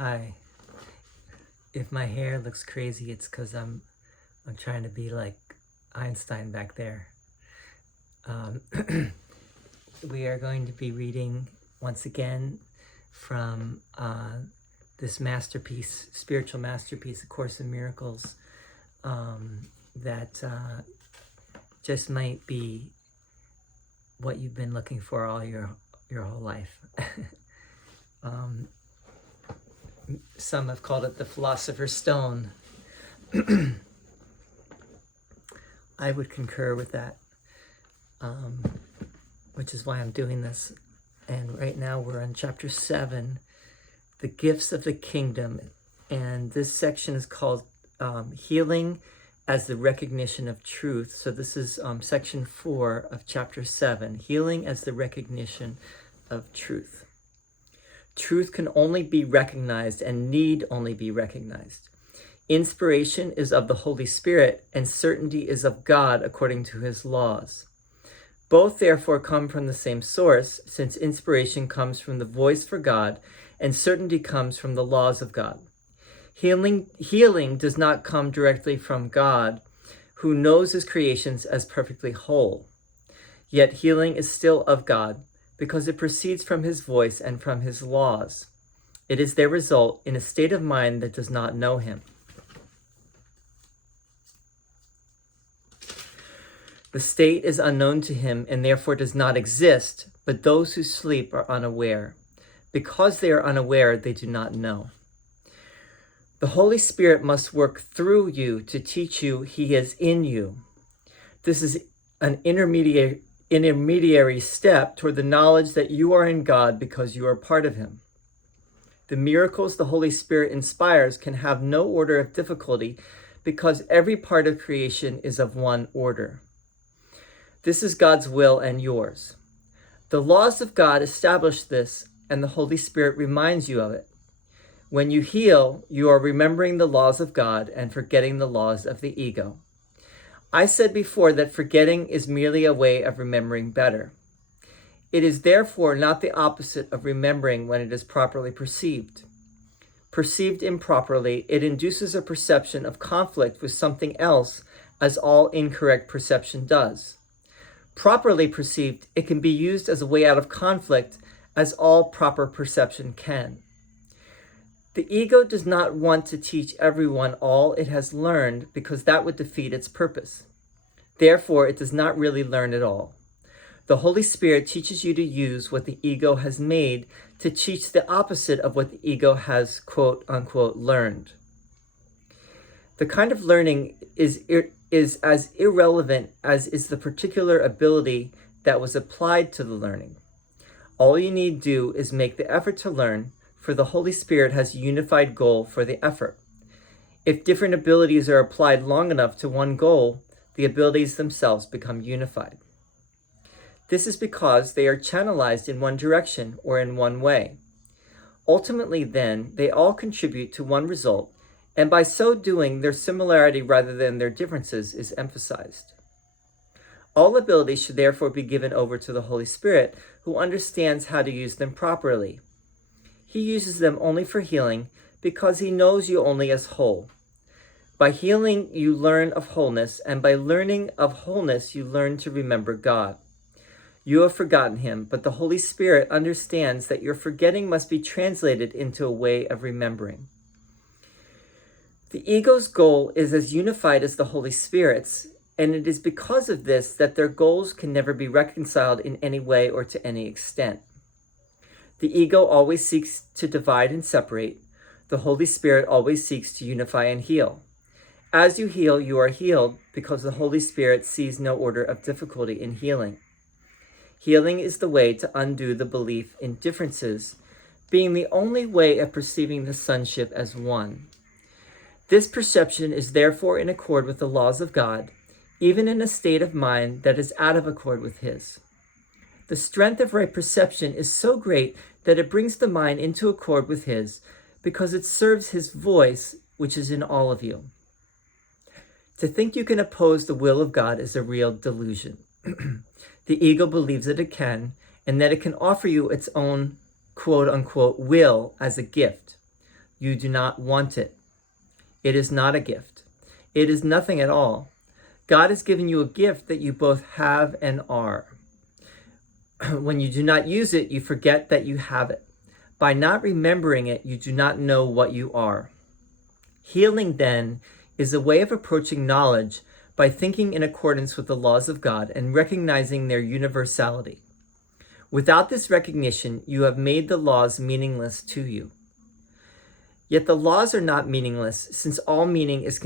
Hi. If my hair looks crazy, it's because I'm trying to be like Einstein back there. Um, we are going to be reading once again from this masterpiece, spiritual masterpiece, A Course in Miracles, that just might be what you've been looking for all your whole life. Some have called it the Philosopher's Stone. I would concur with that, which is why I'm doing this. And right now we're on chapter 7, The Gifts of the Kingdom. And this section is called Healing as the Recognition of Truth. So this is section 4 of chapter 7, Healing as the Recognition of Truth. Truth can only be recognized and need only be recognized. Inspiration is of the Holy Spirit, and certainty is of God according to his laws. Both therefore come from the same source, since inspiration comes from the voice for God, and certainty comes from the laws of God. Healing does not come directly from God, who knows his creations as perfectly whole. Yet healing is still of God, because it proceeds from his voice and from his laws. It is their result in a state of mind that does not know him. The state is unknown to him and therefore does not exist, but those who sleep are unaware. Because they are unaware, they do not know. The Holy Spirit must work through you to teach you he is in you. This is an intermediary step toward the knowledge that you are in God because you are part of him. The miracles the Holy Spirit inspires can have no order of difficulty because every part of creation is of one order. This is God's will and yours. The laws of God establish this, and the Holy Spirit reminds you of it. When you heal, you are remembering the laws of God and forgetting the laws of the ego. I said before that forgetting is merely a way of remembering better. It is therefore not the opposite of remembering when it is properly perceived. Perceived improperly, it induces a perception of conflict with something else, as all incorrect perception does. Properly perceived, it can be used as a way out of conflict, as all proper perception can. The ego does not want to teach everyone all it has learned because that would defeat its purpose. Therefore, it does not really learn at all. The Holy Spirit teaches you to use what the ego has made to teach the opposite of what the ego has, quote unquote, learned. The kind of learning is as irrelevant as is the particular ability that was applied to the learning. All you need do is make the effort to learn, for the Holy Spirit has a unified goal for the effort. If different abilities are applied long enough to one goal, the abilities themselves become unified. This is because they are channelized in one direction or in one way. Ultimately, then, they all contribute to one result, and by so doing, their similarity rather than their differences is emphasized. All abilities should therefore be given over to the Holy Spirit, who understands how to use them properly. He uses them only for healing because he knows you only as whole. By healing, you learn of wholeness, and by learning of wholeness, you learn to remember God. You have forgotten him, but the Holy Spirit understands that your forgetting must be translated into a way of remembering. The ego's goal is as unified as the Holy Spirit's, and it is because of this that their goals can never be reconciled in any way or to any extent. The ego always seeks to divide and separate. The Holy Spirit always seeks to unify and heal. As you heal, you are healed because the Holy Spirit sees no order of difficulty in healing. Healing is the way to undo the belief in differences, being the only way of perceiving the sonship as one. This perception is therefore in accord with the laws of God, even in a state of mind that is out of accord with his. The strength of right perception is so great that it brings the mind into accord with his, because it serves his voice, which is in all of you. To think you can oppose the will of God is a real delusion. The ego believes that it can, and that it can offer you its own quote-unquote will as a gift. You do not want it. It is not a gift. It is nothing at all. God has given you a gift that you both have and are. When you do not use it, you forget that you have it. By not remembering it, you do not know what you are. Healing, then, is a way of approaching knowledge by thinking in accordance with the laws of God and recognizing their universality. Without this recognition, you have made the laws meaningless to you. Yet the laws are not meaningless, since all meaning is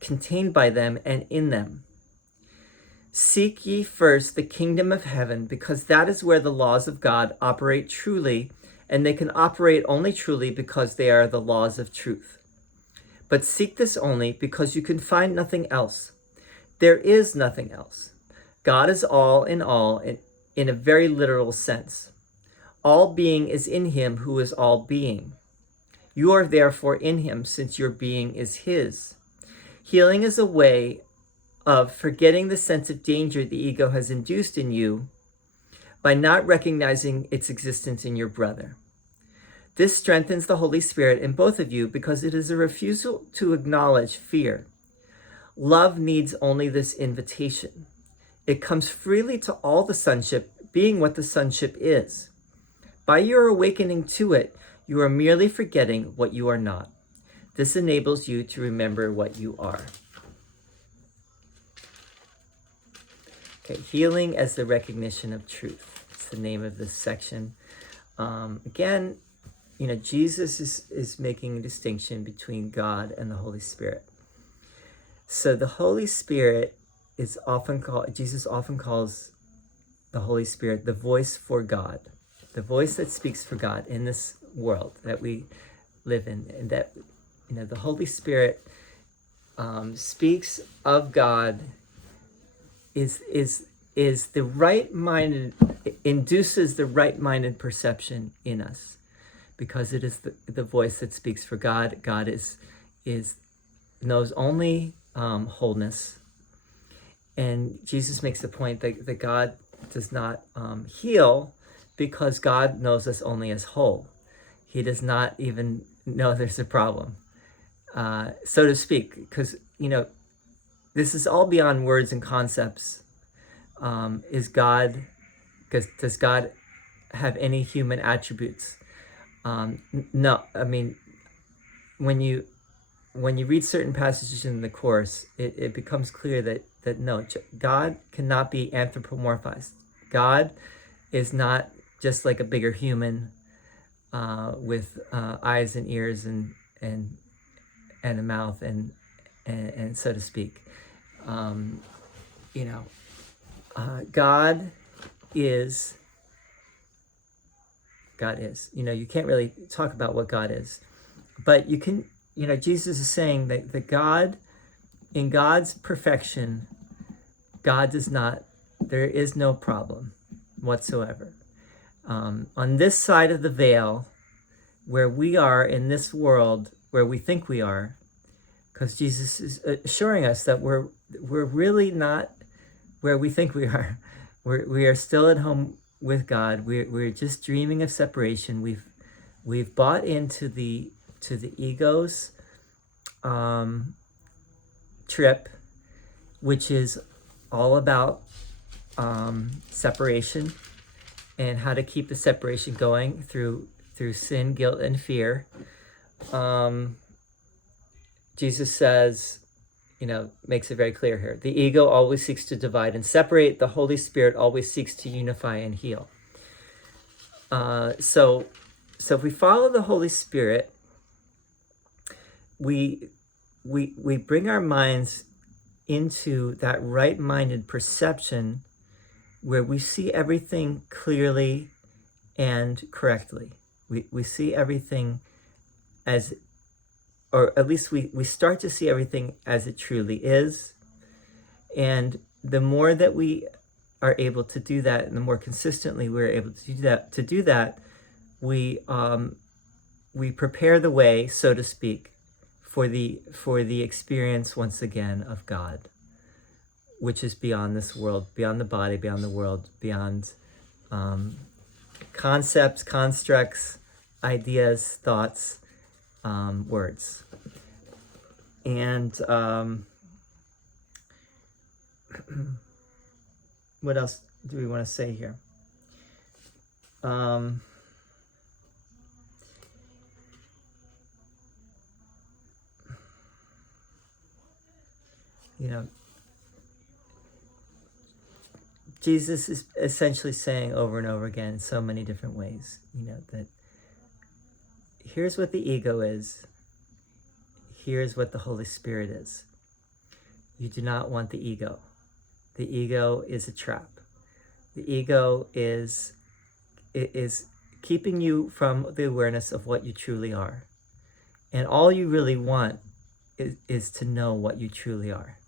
contained by them and in them. Seek ye first the kingdom of heaven, because that is where the laws of God operate truly, and they can operate only truly because they are the laws of truth. But seek this only because you can find nothing else. There is nothing else. God is all in a very literal sense. All being is in him who is all being. You are therefore in him, since your being is his. Healing is a way of forgetting the sense of danger the ego has induced in you by not recognizing its existence in your brother. This strengthens the Holy Spirit in both of you because it is a refusal to acknowledge fear. Love needs only this invitation. It comes freely to all the sonship, being what the sonship is. By your awakening to it, you are merely forgetting what you are not. This enables you to remember what you are. Okay, healing as the recognition of truth. It's the name of this section. Again, Jesus is making a distinction between God and the Holy Spirit. So the Holy Spirit is often called, Jesus often calls the Holy Spirit the voice for God, the voice that speaks for God in this world that we live in, and that the Holy Spirit speaks of God, is the right-minded, induces the right-minded perception in us, because it is the voice that speaks for God. God knows only wholeness, and Jesus makes the point that God does not heal because God knows us only as whole. He does not even know there's a problem, so to speak, because this is all beyond words and concepts. Does God have any human attributes? No. I mean, when you read certain passages in the Course, it becomes clear that no, God cannot be anthropomorphized. God is not just like a bigger human with eyes and ears and a mouth and so to speak. God is. You can't really talk about what God is, but you can. Jesus is saying that God, in God's perfection, God does not. There is no problem whatsoever. On this side of the veil, where we are in this world, where we think we are, because Jesus is assuring us that we're really not where we think we are. We are still at home with God. We're just dreaming of separation. We've bought into the ego's trip, which is all about separation and how to keep the separation going through sin, guilt, and fear. Jesus says, makes it very clear here. The ego always seeks to divide and separate. The Holy Spirit always seeks to unify and heal. So if we follow the Holy Spirit, we bring our minds into that right-minded perception where we see everything clearly and correctly. We see everything as, or at least we start to see everything as it truly is. And the more that we are able to do that, and the more consistently we're able to do that, we prepare the way, so to speak, for the experience once again of God, which is beyond this world, beyond the body, beyond the world, beyond concepts, constructs, ideas, thoughts, words. And what else do we want to say here? Jesus is essentially saying over and over again in so many different ways, that here's what the ego is. Here's what the Holy Spirit is. You do not want the ego. The ego is a trap. The ego is keeping you from the awareness of what you truly are. And all you really want is to know what you truly are.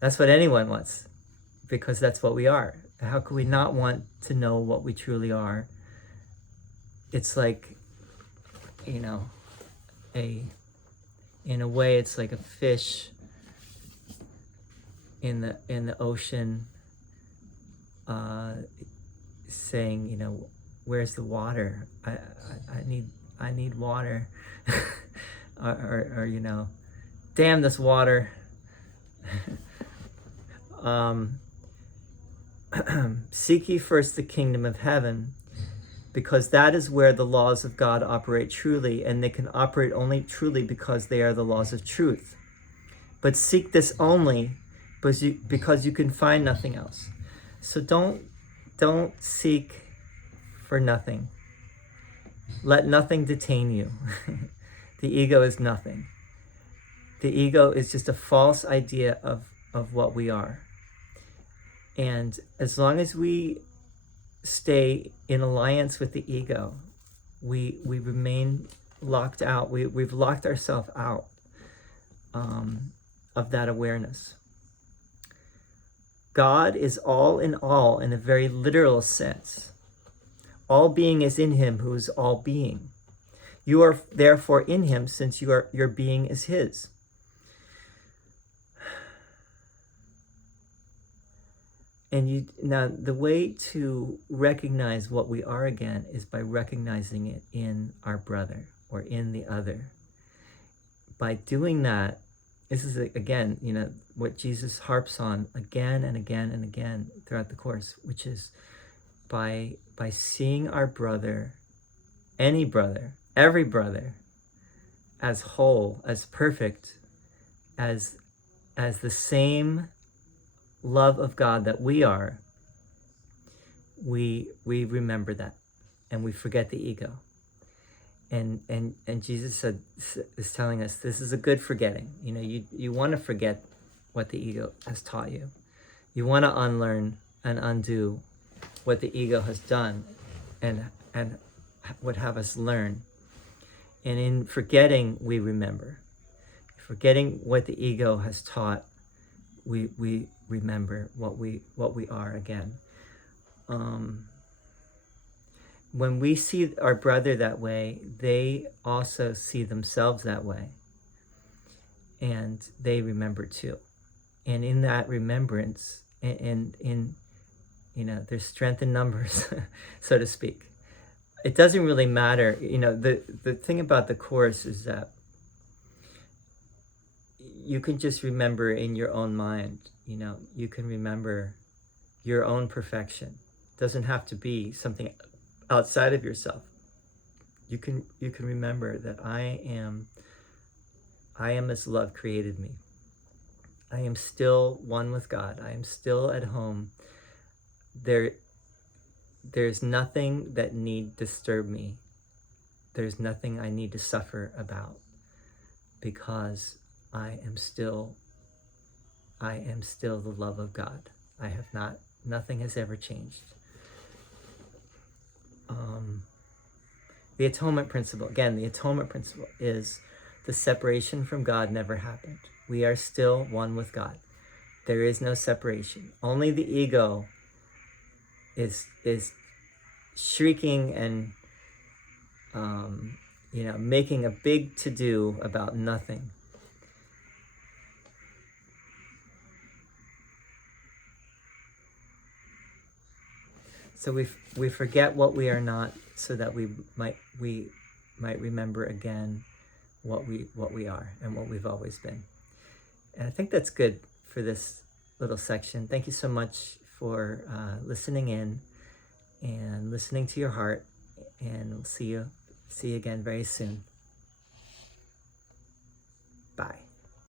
That's what anyone wants, because that's what we are. How could we not want to know what we truly are? It's like, in a way, it's like a fish in the ocean, saying, where's the water? I need water, or damn this water. Seek ye first the kingdom of heaven, because that is where the laws of God operate truly, and they can operate only truly because they are the laws of truth. But seek this only because you can find nothing else. So don't seek for nothing. Let nothing detain you. The ego is nothing. The ego is just a false idea of what we are. And as long as we stay in alliance with the ego, we remain locked out. We've locked ourselves out of that awareness. God is all in a very literal sense. All being is in him who is all being. You are therefore in him, since your being is his. And now the way to recognize what we are again is by recognizing it in our brother or in the other. By doing that, this is again, what Jesus harps on again and again and again throughout the course, which is by seeing our brother, any brother, every brother, as whole, as perfect, as the same love of God that we are, we remember that, and we forget the ego. And Jesus is telling us this is a good forgetting. You want to forget what the ego has taught you. You want to unlearn and undo what the ego has done and would have us learn. And in forgetting, we remember. Forgetting what the ego has taught, we remember what we are again. When we see our brother that way, they also see themselves that way, and they remember too. And in that remembrance, and in there's strength in numbers, so to speak. It doesn't really matter. The thing about the Course is that you can just remember in your own mind. You can remember your own perfection. It doesn't have to be something outside of yourself. You can remember that I am as love created me. I am still one with God. I am still at home. There's nothing that need disturb me. There's nothing I need to suffer about, because I am still the love of God. Nothing has ever changed. The atonement principle, again, the atonement principle is the separation from God never happened. We are still one with God. There is no separation. Only the ego is shrieking and making a big to-do about nothing. So we forget what we are not, so that we might remember again what we are and what we've always been. And I think that's good for this little section. Thank you so much for listening in and listening to your heart. And we'll see you again very soon.